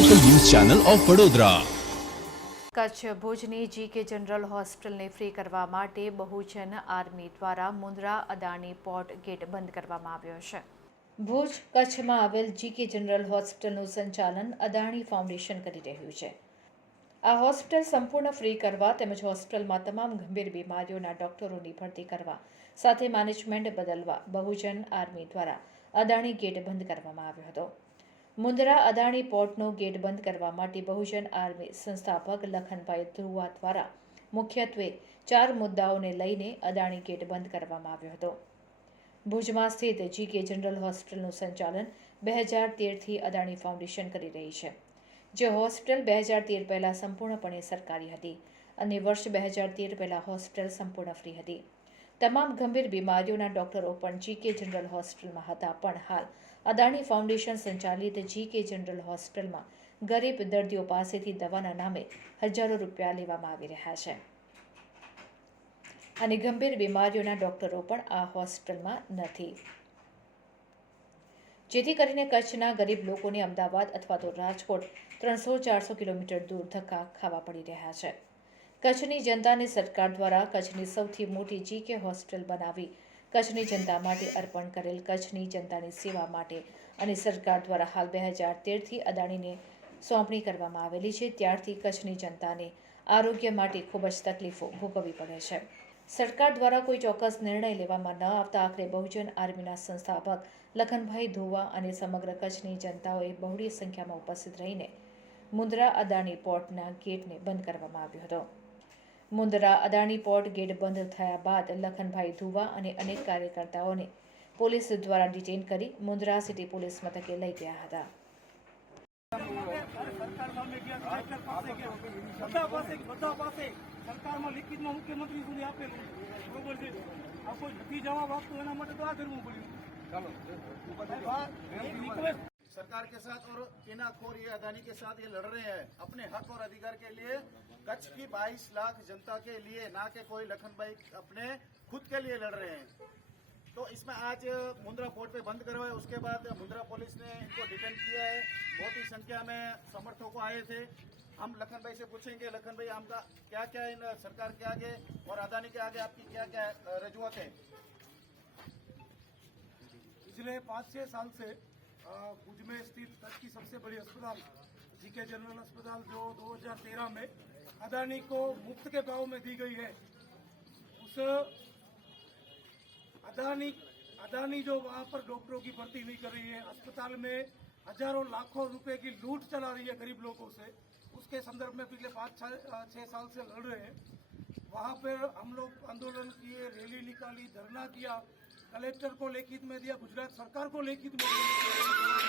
Channel of Vadodara Kutch ભુજની GK general હોસ્પિટલને free કરવા માટે બહુજન આર્મી દ્વારા મુન્દ્રા અદાણી પોર્ટ ગેટ બંધ કરવામાં આવ્યો છે. ભુજ કચ્છમાં આવેલ જીકે જનરલ હોસ્પિટલનું સંચાલન અદાણી ફાઉન્ડેશન કરી રહ્યું છે. આ હોસ્પિટલ સંપૂર્ણ ફ્રી કરવા તેમજ હોસ્પિટલમાં તમામ ગંભીર બીમારીઓના ડોક્ટરોની ભરતી કરવા સાથે મેનેજમેન્ટ બદલવા બહુજન આર્મી દ્વારા અદાણી ગેટ બંધ કરવામાં આવ્યો હતો. મુન્દ્રા અદાણી પોર્ટનો ગેટ બંધ કરવા માટે બહુજન આર્મી સંસ્થાપક લખનભાઈ ધ્રુવા દ્વારા મુખ્યત્વે ચાર મુદ્દાઓને લઈને અદાણી ગેટ બંધ કરવામાં આવ્યો હતો. ભુજમાં સ્થિત જીકે જનરલ હોસ્પિટલનું સંચાલન બે હજાર તેરથી અદાણી ફાઉન્ડેશન કરી રહી છે. જે હોસ્પિટલ બે હજાર તેર પહેલાં સંપૂર્ણપણે સરકારી હતી અને વર્ષ બે હજાર તેર પહેલાં હોસ્પિટલ સંપૂર્ણ ફ્રી હતી. તમામ ગંભીર બીમારીઓના ડોક્ટરો પણ જીકે જનરલ હોસ્પિટલમાં હતા. પણ હાલ, અદાણી ફાઉન્ડેશન સંચાલિત જીકે જનરલ હોસ્પિટલમાં ગરીબ દર્દીઓ પાસેથી દવાના નામે હજારો રૂપિયા લેવામાં આવી રહ્યા છે. અને ગંભીર બીમારીઓના ડોક્ટરો પણ આ હોસ્પિટલમાં નથી. જેથી કરીને કચ્છના ગરીબ લોકોને અમદાવાદ અથવા તો રાજકોટ ત્રણસો ચારસો કિલોમીટર દૂર ધક્કા ખાવા પડી રહ્યા છે. કચ્છની જનતાને સરકાર દ્વારા કચ્છની સૌથી મોટી જીકે હોસ્પિટલ બનાવી, કચ્છની જનતા માટે અર્પણ કરેલ કચ્છની જનતાની સેવા માટે અને સરકાર દ્વારા હાલ બે હજાર તેરથી અદાણીને સોંપણી કરવામાં આવેલી છે. ત્યારથી કચ્છની જનતાને આરોગ્ય માટે ખૂબ જ તકલીફો ભોગવવી પડે છે. સરકાર દ્વારા કોઈ ચોક્કસ નિર્ણય લેવામાં ન આવતા આખરે બહુજન આર્મીના સંસ્થાપક લખનભાઈ ધોવા અને સમગ્ર કચ્છની જનતાઓએ બહોળી સંખ્યામાં ઉપસ્થિત રહીને મુન્દ્રા અદાણી પોર્ટના ગેટને બંધ કરવામાં આવ્યો હતો. મુન્દ્રા અદાણી પોર્ટ ગેટ બંધ થયા બાદ લખનભાઈ ધુવા અને અનેક કાર્યકર્તાઓને પોલીસ દ્વારા ડિટેન કરી મુન્દ્રા સિટી પોલીસ મથકે લઈ ગયા હતા. સરકાર સામે ગયા કલેક્ટર પાસે ગયા બધા પાસે બધા પાસે સરકારમાં લિખિતમાં મુખ્યમંત્રી સુધી આપેલું બરોબર છે? આ કોઈ નથી જવાબ આપતો એના માટે તો આ કરવું પડ્યું. રિક્વેસ્ટ सरकार के साथ और केना खोर ये अदानी के साथ ये लड़ रहे हैं। अपने हक और अधिकार के लिए, कच्छ की 22 लाख जनता के लिए, ना के कोई लखनभाई अपने खुद के लिए लड़ रहे हैं। तो इसमें आज मुंद्रा पोर्ट पे बंद करवाया उसके बाद मुंद्रा पुलिस ने इनको डिटेन किया है। बहुत ही संख्या में समर्थकों आए थे। हम लखन भाई से पूछेंगे लखनभाई आपका क्या क्या इन सरकार के आगे और अदानी के आगे आपकी क्या क्या रजूआत है? पिछले पाँच छह साल से भुज में स्थित कच्छ की सबसे बड़ी अस्पताल, जीके जनरल अस्पताल जो 2013 में अदानी को मुफ़्त के भाव में दी गई है। उस अदानी अदानी जो वहाँ पर डॉक्टरों की भर्ती नहीं कर रही है, अस्पताल में हज़ारों लाखों रुपए की लूट चला रही है गरीब लोगों से। उसके संदर्भ में पिछले पाँच छह साल से लड़ रहे हैं। वहाँ पर हम लोग आंदोलन किए, रैली निकाली, धरना किया कलेक्टर को लेखित में दिया गुजरात सरकार को लेखित में दिया